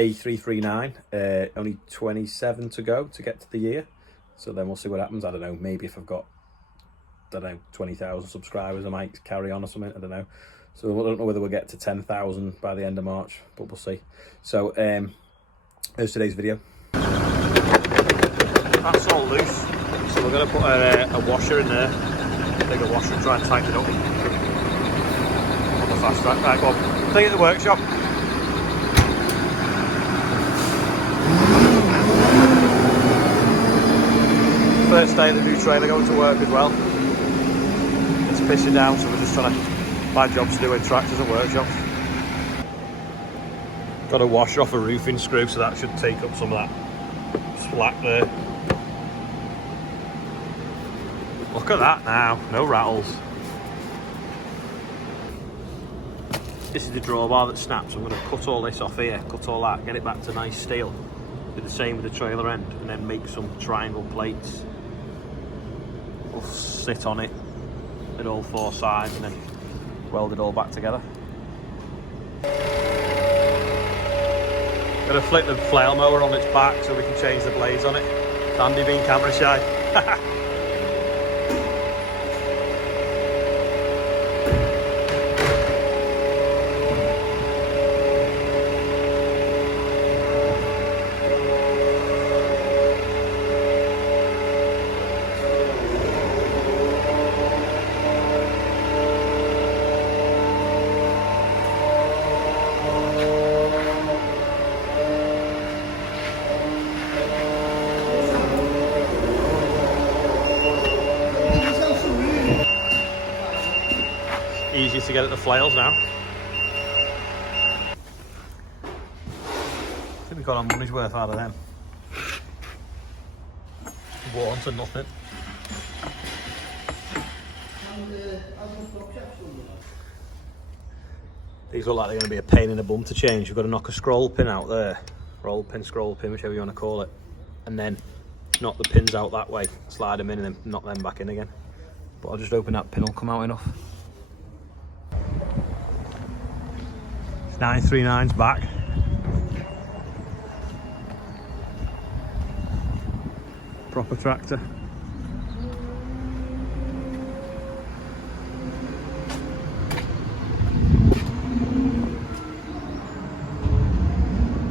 A339, only 27 to go to get to the year. So then we'll see what happens. I don't know, maybe if I've got, I don't know, 20,000 subscribers, I might carry on or something, I don't know. So I don't know whether we'll get to 10,000 by the end of March, but we'll see. So here's today's video. That's all loose, so we're going to put a washer in there, bigger washer, and try and tighten it up on the Fastrac. Right, go on, take it to the workshop. First day of the new trailer, going to work as well. It's pissing down, so we're just trying to find jobs to do in tractors and workshops. Got a washer off a roofing screw, so that should take up some of that slack there. Look at that now, no rattles. This is the drawbar that snaps. I'm going to cut all this off here, cut all that, get it back to nice steel. Do the same with the trailer end, and then make some triangle plates. We'll sit on it at all four sides and then weld it all back together. Gonna flick the flail mower on its back so we can change the blades on it. It's handy being camera shy. Easier to get at the flails now. I think we got our money's worth out of them. Worn to nothing. These look like they're going to be a pain in the bum to change. We've got to knock a scroll pin out there. Roll pin, scroll pin, whichever you want to call it. And then knock the pins out that way. Slide them in and then knock them back in again. But I'll just open that pin, will come out enough. 939's back. Proper tractor.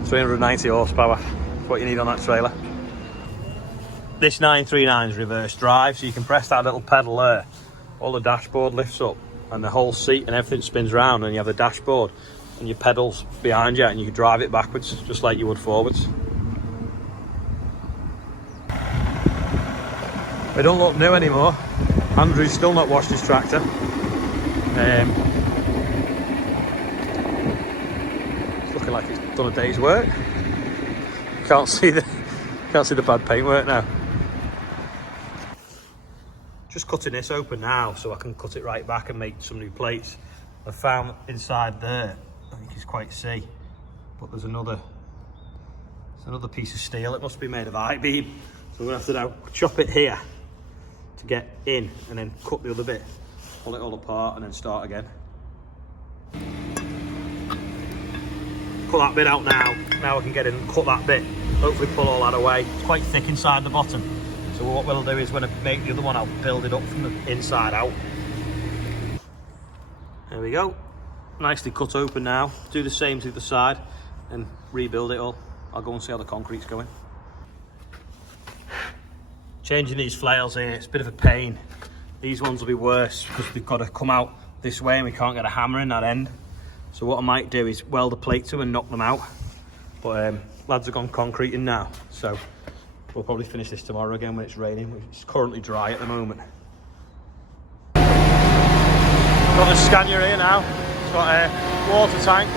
£390 horsepower. That's what you need on that trailer. This 939's reverse drive, so you can press that little pedal there. All the dashboard lifts up and the whole seat and everything spins round, and you have the dashboard and your pedals behind you, and you can drive it backwards just like you would forwards. They don't look new anymore. Andrew's still not washed his tractor. It's looking like it's done a day's work. Can't see the bad paintwork now. Just cutting this open now so I can cut it right back and make some new plates. I found inside there, I think it's quite see, but there's another piece of steel. It must be made of I-beam. So we're going to have to now chop it here to get in, and then cut the other bit, pull it all apart and then start again. Pull that bit out now. Now I can get in and cut that bit. Hopefully pull all that away. It's quite thick inside the bottom. So what we'll do is when I make the other one, I'll build it up from the inside out. There we go. Nicely cut open now. Do the same to the side and rebuild it all. I'll go and see how the concrete's going. Changing these flails here, it's a bit of a pain. These ones will be worse because they've got to come out this way and we can't get a hammer in that end. So what I might do is weld a plate to them and knock them out. But lads have gone concreting now, so we'll probably finish this tomorrow again when it's raining. It's currently dry at the moment. Got the Scania here now. It's got a water tank,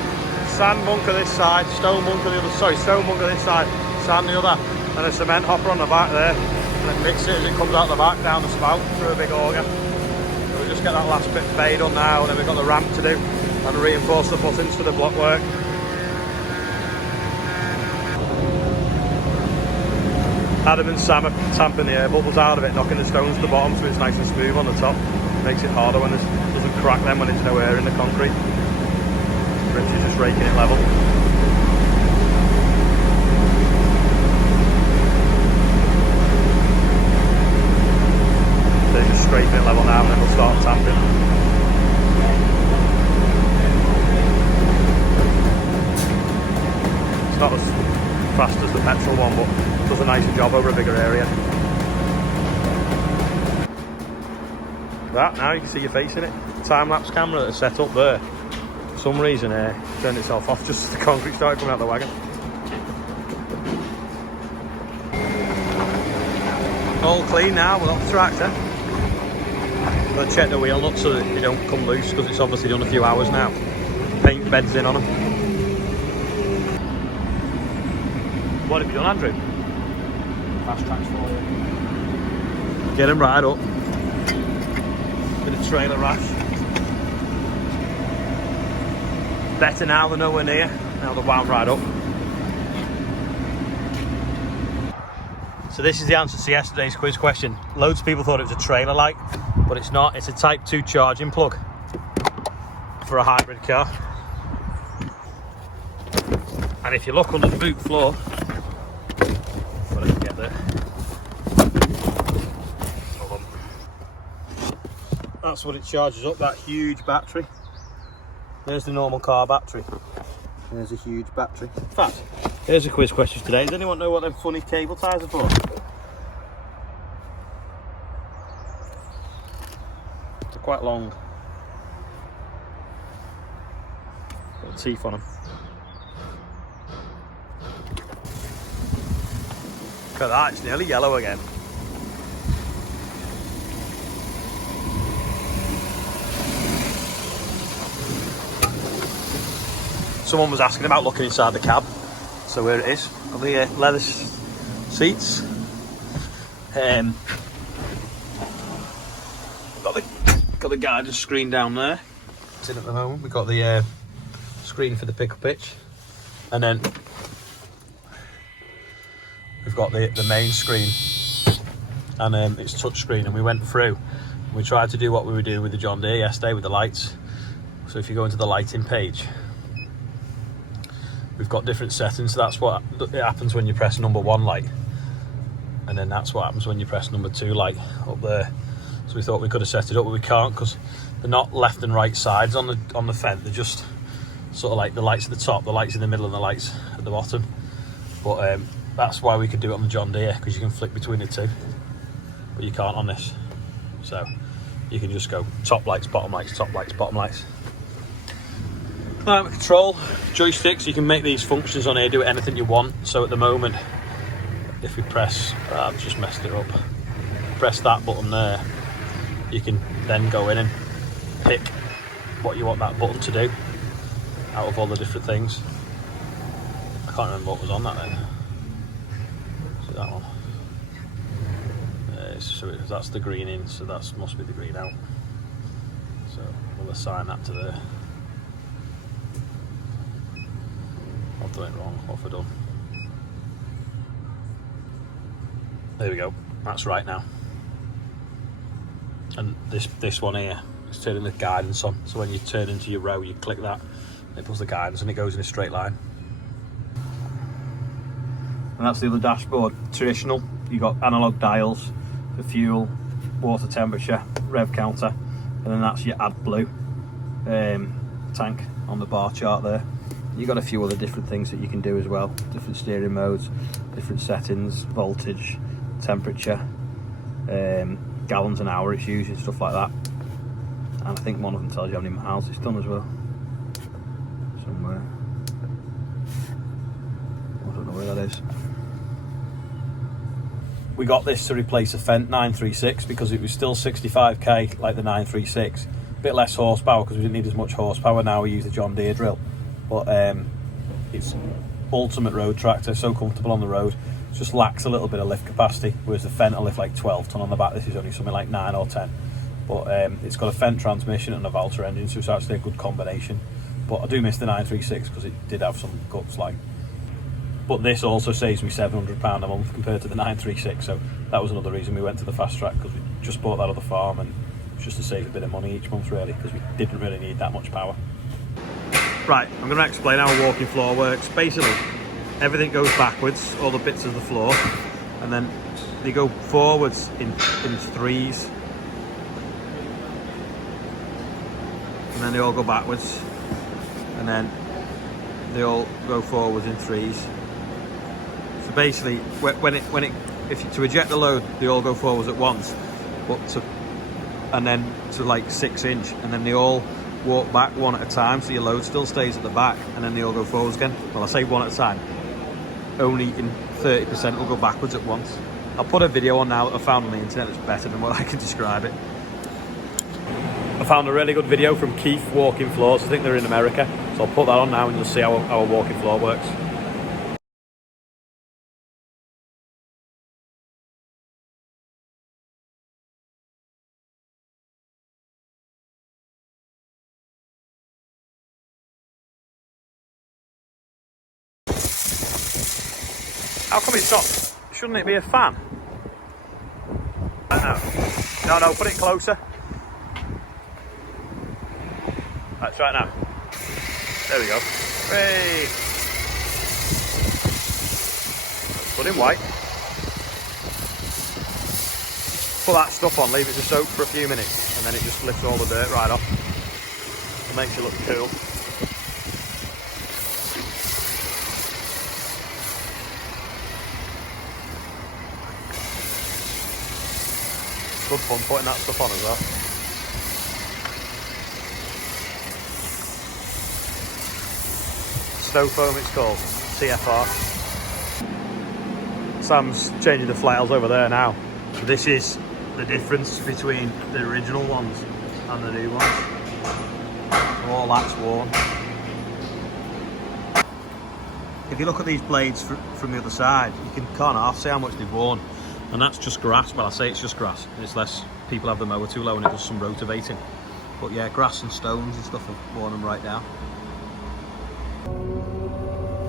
sand bunker this side, stone bunker the other. Sorry, stone bunker this side, sand the other, and a cement hopper on the back there. And then mix it as it comes out the back down the spout through a big auger. So we'll just get that last bit bay done now, and then we've got the ramp to do and reinforce the footings for the block work. Adam and Sam are tamping the air bubbles out of it, knocking the stones to the bottom so it's nice and smooth on the top. Makes it harder when it doesn't crack them when there's no air in the concrete. Rich is just raking it level. not as fast as the petrol one, but does a nicer job over a bigger area. That, now you can see your face in it. Time-lapse camera that's set up there. For some reason, turned itself off just as the concrete started coming out the wagon. All clean now, we're off the tractor. I'm going to check the wheel nuts so that they don't come loose, because it's obviously done a few hours now. Paint beds in on them. What have you done, Andrew? Fastracs for you. Get him right up. Bit of trailer rash. Better now, they're nowhere near. Now they're wound right up. So this is the answer to yesterday's quiz question. Loads of people thought it was a trailer light, but it's not. It's a Type 2 charging plug for a hybrid car. And if you look under the boot floor, if I can get there, that's what it charges up, that huge battery. There's the normal car battery. There's a huge battery. In fact, here's a quiz question today. Does anyone know what them funny cable ties are for? They're quite long. Got teeth on them. Look at that, it's nearly yellow again. Someone was asking about looking inside the cab, so here it is. Got the leather seats. Got the guidance screen down there. It's in at the moment. We've got the screen for the pickle pitch, and then we've got the main screen, and it's touch screen. And we went through. We tried to do what we were doing with the John Deere yesterday with the lights. So if you go into the lighting page, we've got different settings. That's what it happens when you press number 1 light, and then that's what happens when you press number 2 light up there. So we thought we could have set it up, but we can't, because they're not left and right sides on the fence. They're just sort of like the lights at the top, the lights in the middle, and the lights at the bottom. But that's why we could do it on the John Deere, because you can flick between the two, but you can't on this. So you can just go top lights, bottom lights, top lights, bottom lights. Climate control joysticks, you can make these functions on here, do anything you want. So at the moment, if we press, I've just messed it up, press that button there, you can then go in and pick what you want that button to do out of all the different things. I can't remember what was on that then. See that one? So that's the green in, so that must be the green out. So we'll assign that to there. I've done it wrong. What have I done? There we go. That's right now. And this one here is turning the guidance on. So when you turn into your row, you click that, it pulls the guidance and it goes in a straight line. And that's the other dashboard. Traditional. You got analog dials for fuel, water temperature, rev counter, and then that's your AdBlue tank on the bar chart there. You've got a few other different things that you can do as well. Different steering modes, different settings, voltage, temperature, gallons an hour it's using, stuff like that. And I think one of them tells you how many miles it's done as well. Somewhere. I don't know where that is. We got this to replace a Fendt 936 because it was still 65k like the 936. A bit less horsepower because we didn't need as much horsepower. Now we use the John Deere drill. But it's ultimate road tractor, so comfortable on the road. It just lacks a little bit of lift capacity, whereas the Fendt will lift like 12 tonne on the back. This is only something like 9 or 10. But it's got a Fendt transmission and a Valtra engine, so it's actually a good combination. But I do miss the 936 because it did have some guts like. But this also saves me £700 a month compared to the 936, so that was another reason we went to the Fastrac, because we just bought that other farm and it's just to save a bit of money each month really, because we didn't really need that much power. Right, I'm going to explain how a walking floor works. Basically, everything goes backwards, all the bits of the floor, and then they go forwards in threes. And then they all go backwards. And then they all go forwards in threes. So basically, to eject the load, they all go forwards at once, and then to like 6 inch, and then they all walk back one at a time, so your load still stays at the back, and then they all go forwards again. Well, I say one at a time. Only in 30% will go backwards at once. I'll put a video on now that I found on the internet that's better than what I can describe it. I found a really good video from Keith Walking Floors. I think they're in America, so I'll put that on now and you'll see how our walking floor works. How come it's not? Shouldn't it be a fan? No, put it closer. That's right now. There we go. Hey! Put in white. Put that stuff on, leave it to soak for a few minutes, and then it just lifts all the dirt right off. It makes it look cool. Good fun putting that stuff on as well. Snow foam it's called, CFR. Sam's changing the flails over there now. So this is the difference between the original ones and the new ones. So all that's worn. If you look at these blades from the other side, you can't half see how much they've worn. And that's just grass. Well, I say it's just grass. It's less people have the mower too low and it does some rotavating. But yeah, grass and stones and stuff have worn them right down.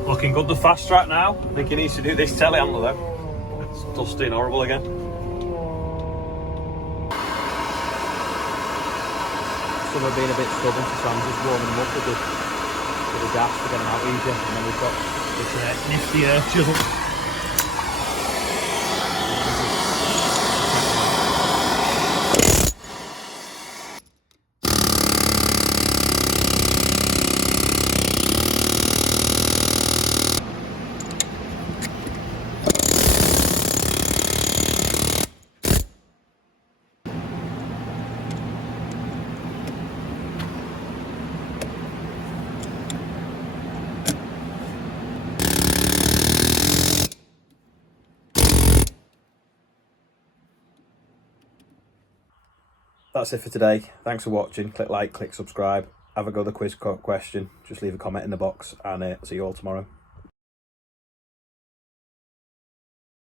Looking good, the Fastrac now. I think he needs to do this telehandler though. It's dusty and horrible again. Some are being a bit stubborn, so I'm just warming them up with the gas to get them out easier. And then we've got this nifty chisel. That's it for today. Thanks for watching. Click like, click subscribe. Have a go at the quiz question. Just leave a comment in the box and see you all tomorrow.